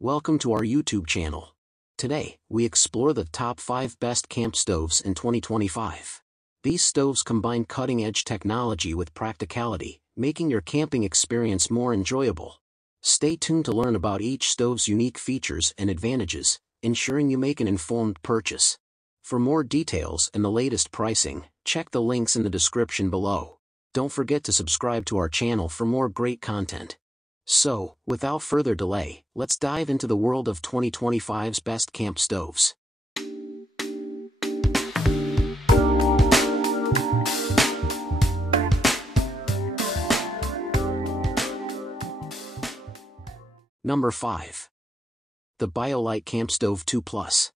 Welcome to our YouTube channel. Today, we explore the top 5 best camp stoves in 2025. These stoves combine cutting-edge technology with practicality, making your camping experience more enjoyable. Stay tuned to learn about each stove's unique features and advantages, ensuring you make an informed purchase. For more details and the latest pricing, check the links in the description below. Don't forget to subscribe to our channel for more great content. So, without further delay, let's dive into the world of 2025's best camp stoves. Number 5. The BioLite CampStove 2 Plus.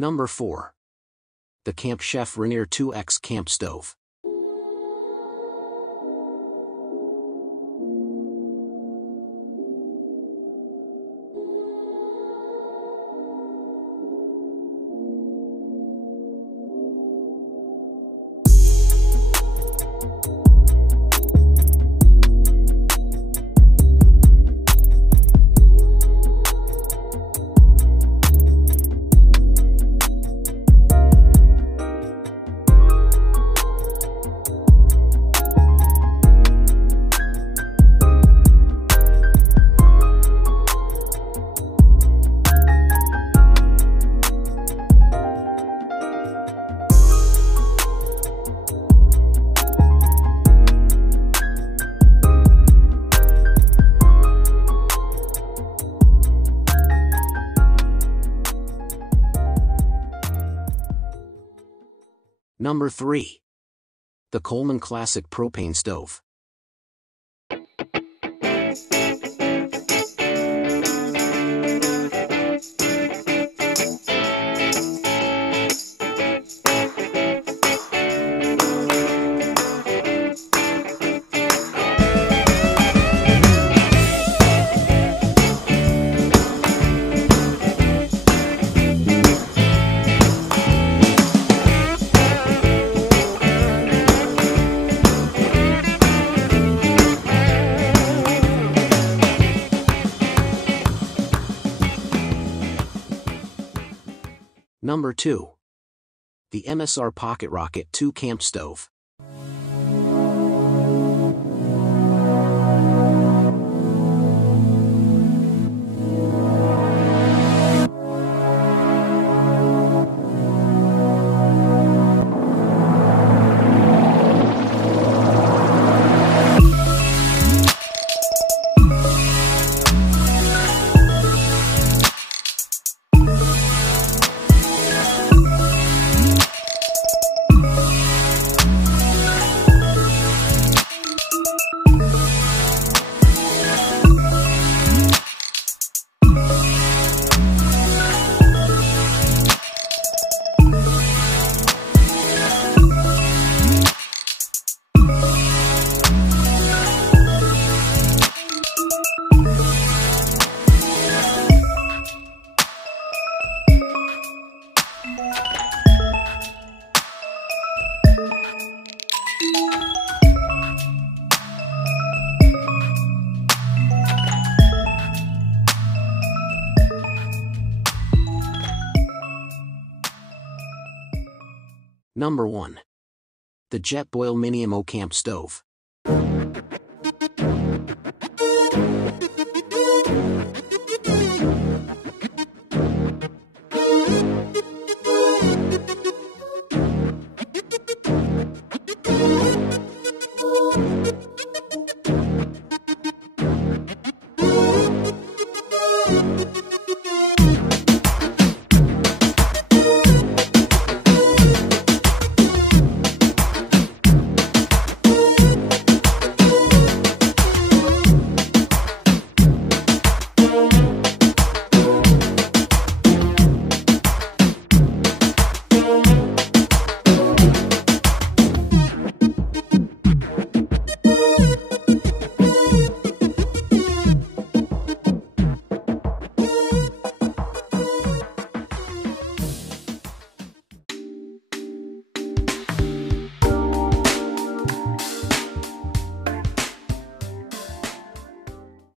Number 4. The Chef Rainier 2X Camp Stove. Number 3. The Coleman Classic Propane Stove. Number 2. The MSR PocketRocket 2 Camp Stove. Number 1. The Jetboil MiniMo Camp Stove.